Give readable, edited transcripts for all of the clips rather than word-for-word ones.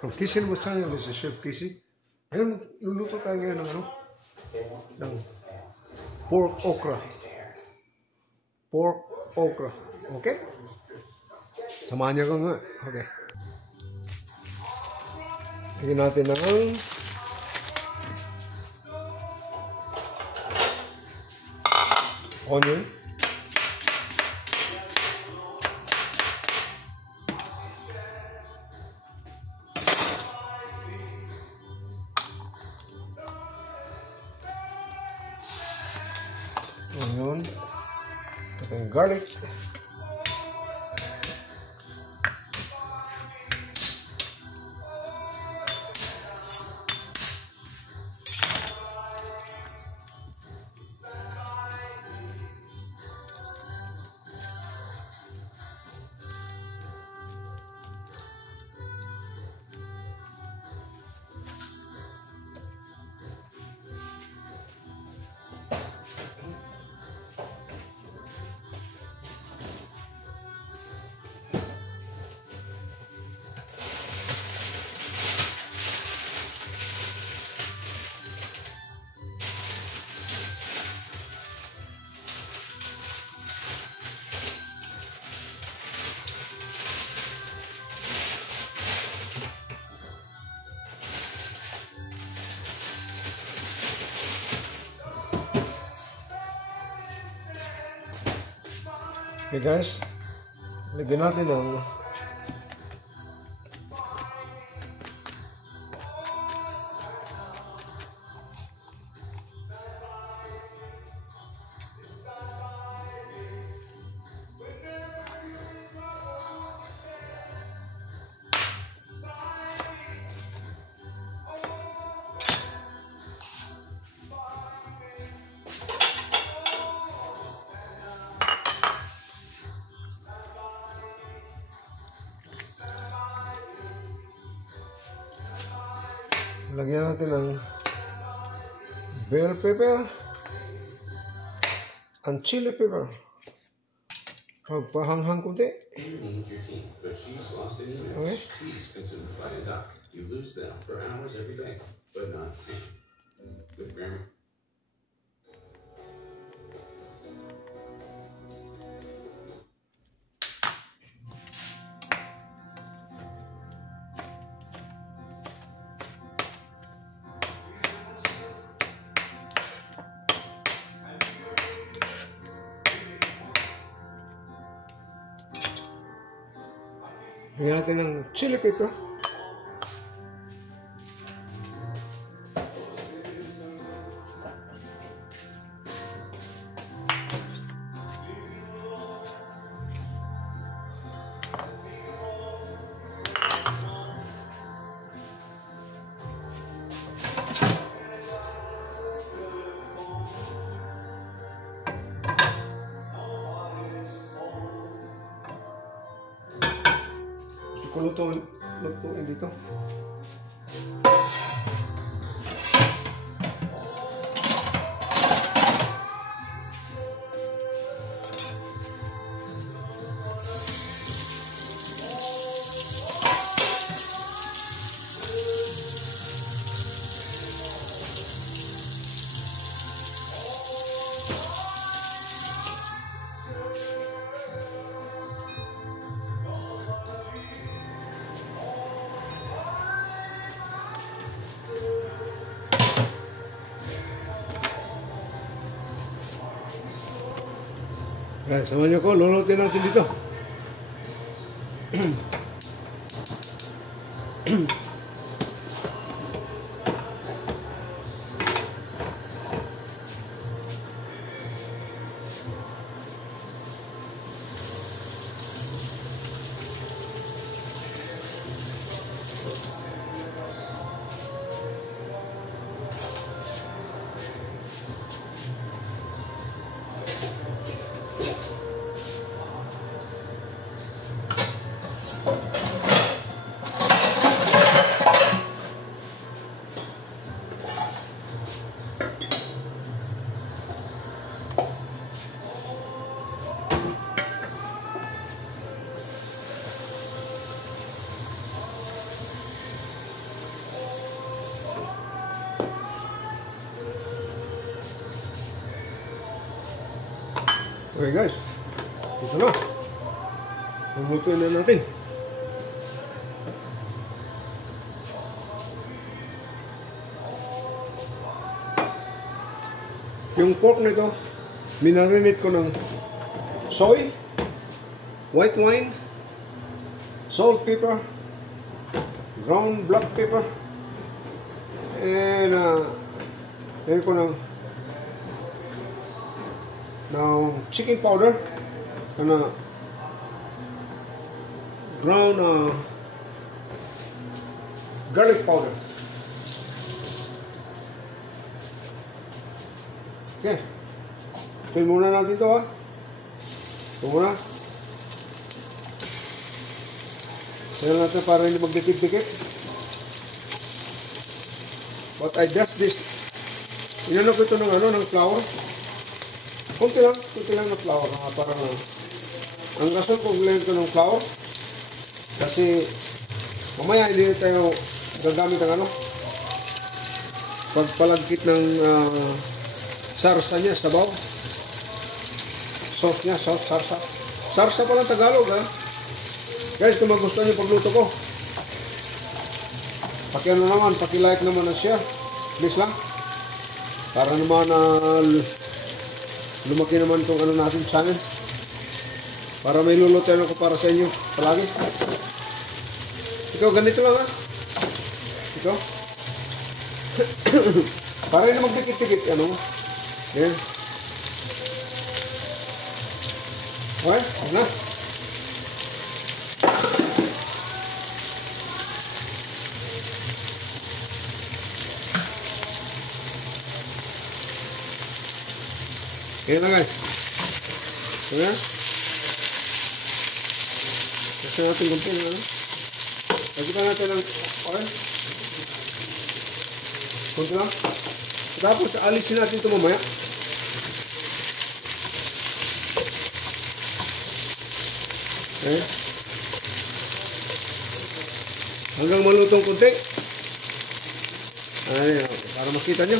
From Kissy Lubos Channel, this is Chef Kissy. Ngayon, luluto tayo ngayon ng ng pork okra. Pork okra. Okay? Samahan niyo ko nga. Okay. Lagyan natin ng onion. Onion. Ito garlic. Okay guys, lagyan natin ng bell pepper and chili pepper. Pagpahanghang kunti. Okay. Cheese consumed by a duck. You lose them for hours every day, but not with grammar. Lagyan natin ng chili pepper. Lutuin dito. Guys, sama nyo ko, lulutin natin dito. Okay guys, ito na. Lulutuin na natin. Yung pork nito, minarinate ko ng soy, white wine, salt, pepper, ground black pepper, and lagyan ko ng chicken powder, and ground garlic powder. Okay. Ito muna natin ito, ha. Ito muna. Sayan natin para hindi magdikit-dikit. But I just this. Inano ko ito ng flour. Kunti lang na flour. Parang ang rason kung blend ko ng flour. Kasi mamaya hindi tayo gagamit ng pagpalagkit ng sarsa niya, sabaw. Sauce niya, sarsa. Sarsa palang Tagalog, ha. Guys, kung magustuhan niyo pagluto ko, paki-like naman na share. Please lang. Para naman lumaki naman itong natin channel. Para may lulutuin ako para sa inyo palagi. Ikaw, ganito lang, ha. Ikaw. Para hindi magdikit-dikit, Yan. Okay, na. Yan na guys. Yan. Kasi natin gumpin. Lagyan natin ng oil. Kunti lang. Tapos alisin natin ito mamaya. Okay. Hanggang malutong kunti. Ayan, para makita nyo.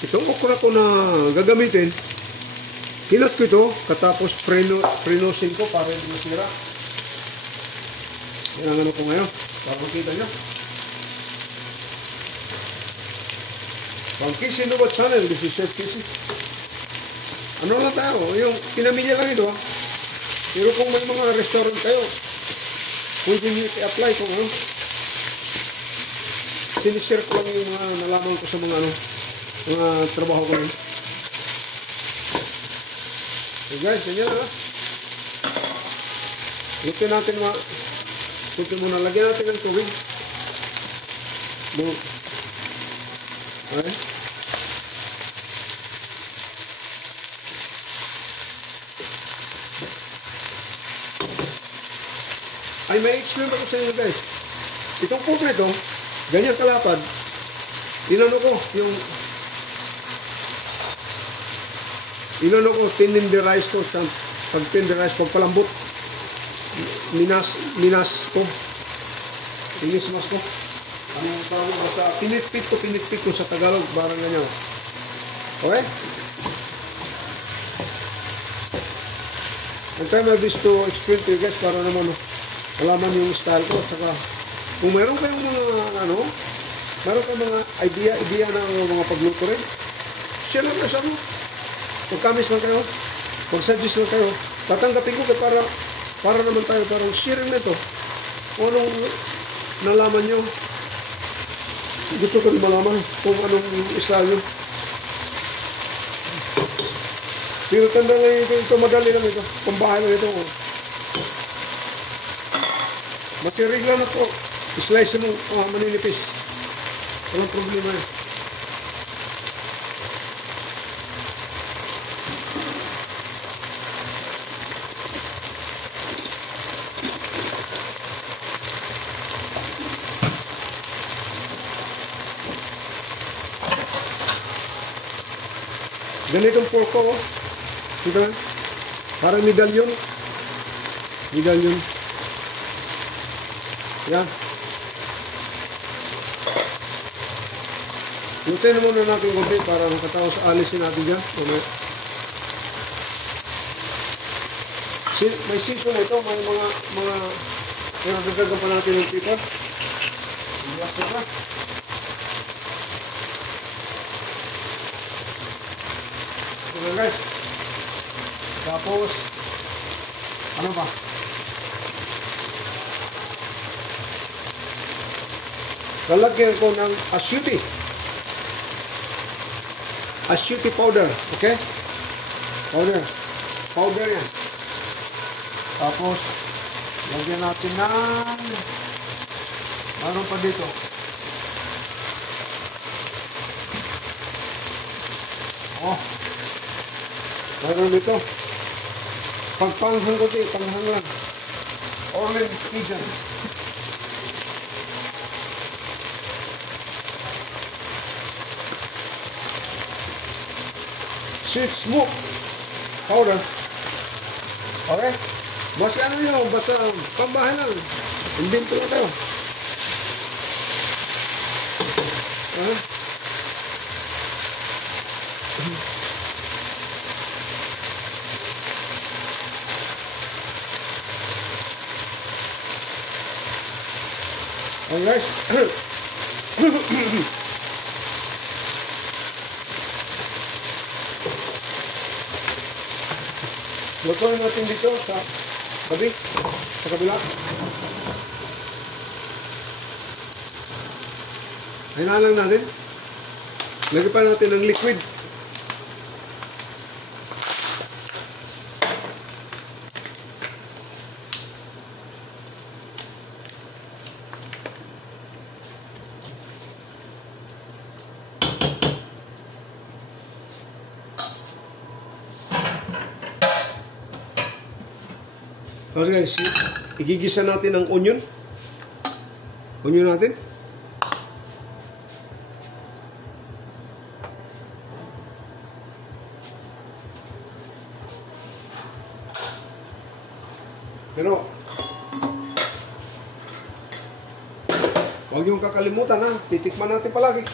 Itong okra ko na gagamitin, kinat ko ito, katapos prenosin ko para hindi masira. Yan ang ko ngayon, para makita nyo. From Kissy Nubat Channel, this is Chef Kissy. Ano lang tayo, yung pinamilya lang ito. Pero kung may mga restaurant kayo, pwede nyo i-apply kung sinishare ko lang yung mga nalaman ko sa mga trabaho ko yun. So guys, ganyan na. Lutin natin kunti muna. Lagyan natin ng tubig. Okay. Ay, may explain ako sa inyo guys. Itong pork na ito, ganyan kalapad. Inano ko, tinenderize ko, pag tenderize, pag palambot, minas ko, inismas ko. Anong tawag ko sa, pinitpit ko sa Tagalog, parang ganyan. Okay? And time I wish to explain to you guys, para naman alaman yung style ko, saka kung meron kayong mga, meron kayong mga idea ng mga pagluto rin, share lang sa mo. Mag-comments lang kayo, mag-suggest lang kayo, tatanggapin ko para naman tayo parang sharing na ito. Kung anong nalaman nyo, gusto ko rin malaman kung anong style nyo. Pero tanda lang ito, madali lang ito, pambahay lang ito. Matirig lang ako, slice mo, maninipis. Walang problema yan. Ganitong pork ko, oh. Diba? Parang medalyon. Medalyon. Yan. Lutin na muna natin konti para makatapos alisin natin dyan. May season na ito. May mga dagdagan pa natin ng pepper. Relax na. Ito na guys. Tapos, ano ba? Lalagyan ko ng asyuti. Asyuti powder. Okay? Powder. Powder yan. Tapos, lagyan natin ng ano pa dito? Oh. Meron dito. Pagpanghang ko dito. Panghang lang. Orange Cajun. Sweet smoke powder. Okay? Basta ano yun, basta pambahan lang. Invento lang tayo. Okay guys. Lutuin natin dito sa tabi, sa kabila. Hinaan lang natin. Lagyan pa natin ng liquid. Okay guys, igigisa natin ang onion. Onion natin. Pero huwag yung kakalimutan ha, titikman natin palagi.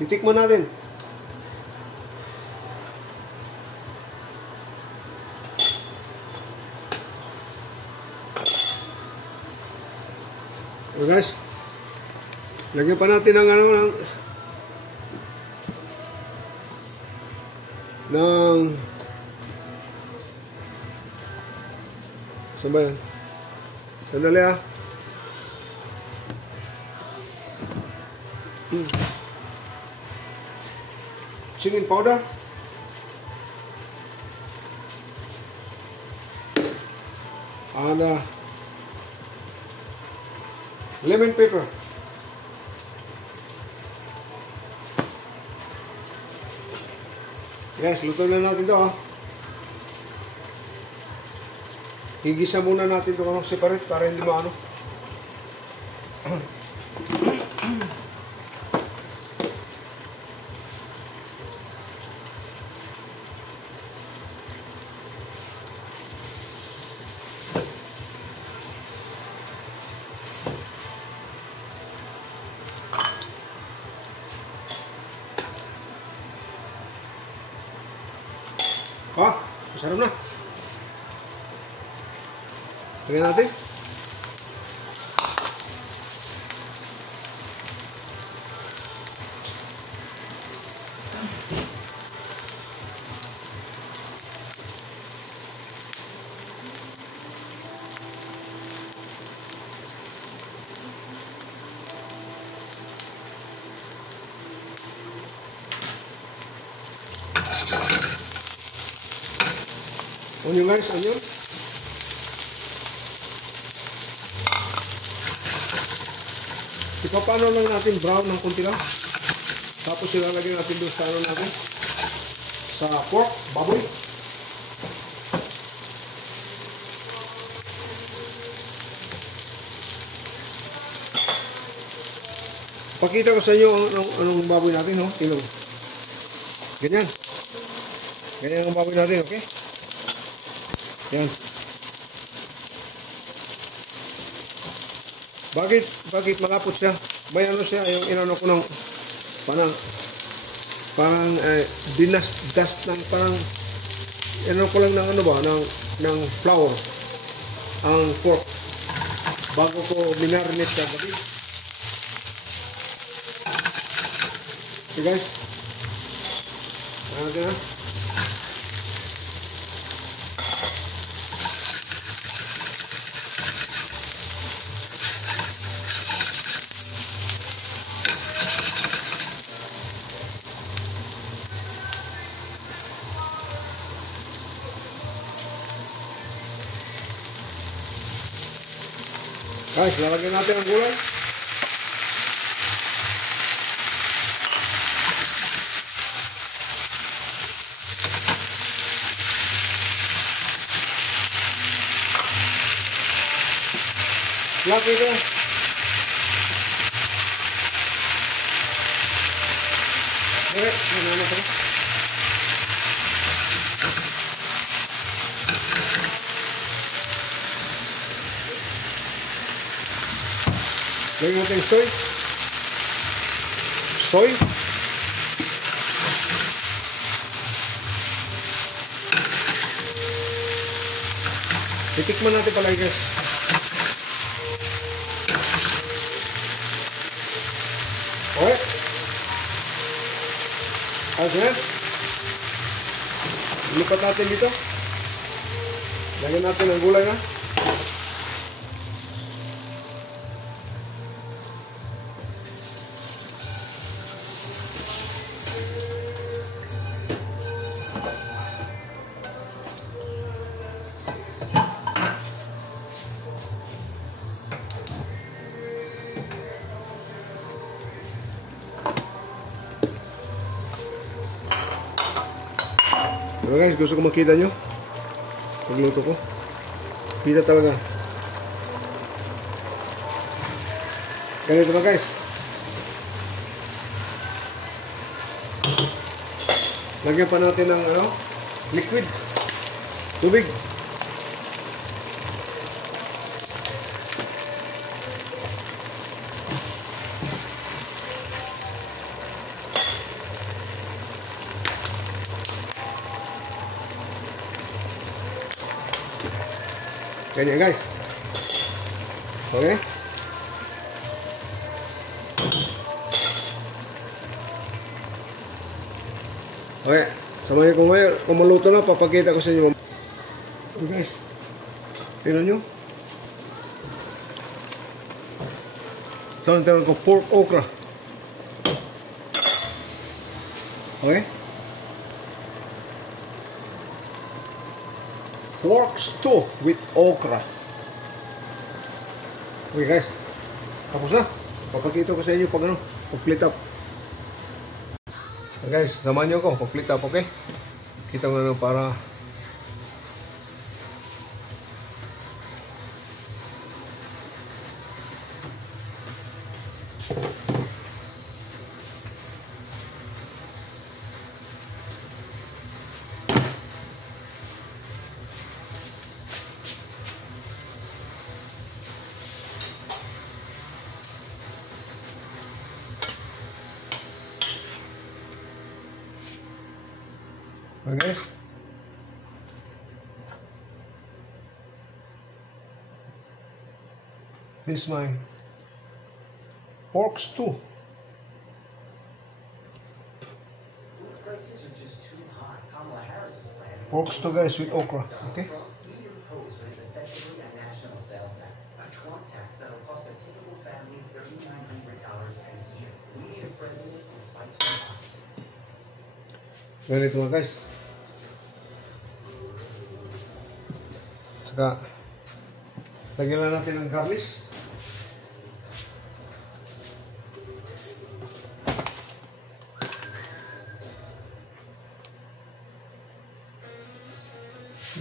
Titikman natin. So guys, lagyan pa natin ng saan ba yan? Sandali ah. Chicken powder. And lemon pepper. Yes, luto na natin ito ah. Higisa muna natin ito separate para hindi maano. Masarap na. Tingnan natin. Onion guys, onion. Ipapano lang natin brown ng kunti lang. Tapos ilalagay natin doon sa ano natin. Sa pork, baboy. Pakita ko sa inyo anong baboy natin, no? Tingnan mo. Ganyan. Ganyan ang baboy natin, okay? Yan. Bakit malapot siya? May ano siya, yung inano ko ng parang dust ng parang inano ko lang ng ano ba, ng flour ang pork bago ko minarinate kagabi. Okay guys, ano natin ha? Guys, lalagyan natin ang gulay. Lagi ito. Ano ito? Lagyan natin soy. Soy. Titikman natin pala guys. Okay. Ayos na. Lipat natin dito. Lagyan natin ang gulay na. Pero guys, gusto ko makita nyo pagluto ko. Kita talaga. Ganito na guys. Lagyan pa natin ng liquid. Tubig. Ganyan guys. Okay. Okay. Samahin ko ngayon. Kung maluto na, papakita ko sa inyo. Okay guys. Tingnan nyo. Tingnan ko pork okra. Okay. Pork stew with okra. Okay guys, tapos na. Papakita ko sa inyo pag pag-split up. Okay guys, samahan nyo ako pag-split up, okay? Kita nga para okay guys. This is my pork stew. Pork stew guys with okra, okay? Ganito mga guys. Saka lagyan lang natin ng garnish.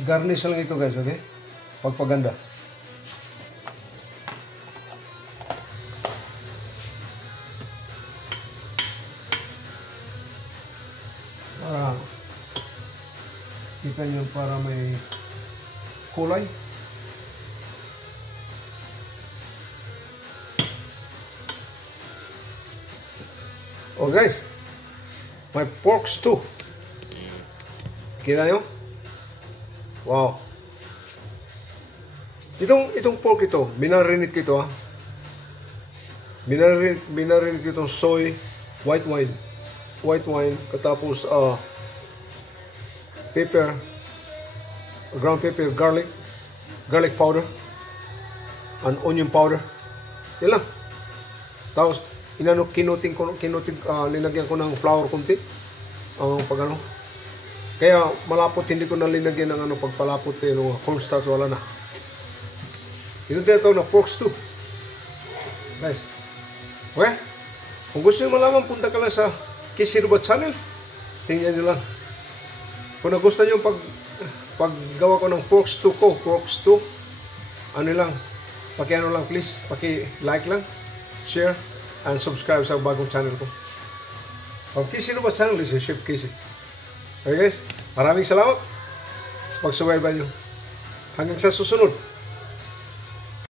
Garnish lang ito guys, okay? Pagpaganda. ganyan para may kulay. Oh guys, may pork stew. Kita nyo? Wow. Itong pork ito, minarinate ko ito ha. Minarinate ko itong soy, white wine, katapos pepper, ground pepper, garlic powder, and onion powder. Yan lang. Tapos, linagyan ko ng flour konti. Pag ano. Kaya malapot, hindi ko na linagyan ng pagpalapot, cornstarch, wala na. Ito tinatawag na pork stew. Guys. Okay? Kung gusto nyo malaman, punta ka lang sa Kisirubat channel. Tingnan nyo lang. Kung nagustuhan nyo paggawa ko ng pork stew, ano lang, paki-ano lang please, paki-like lang, share, and subscribe sa bagong channel ko. From Kisirubat channel, this is Chef Kisi. Okay guys, maraming salamat sa pagsubaybay nyo. Hanggang sa susunod.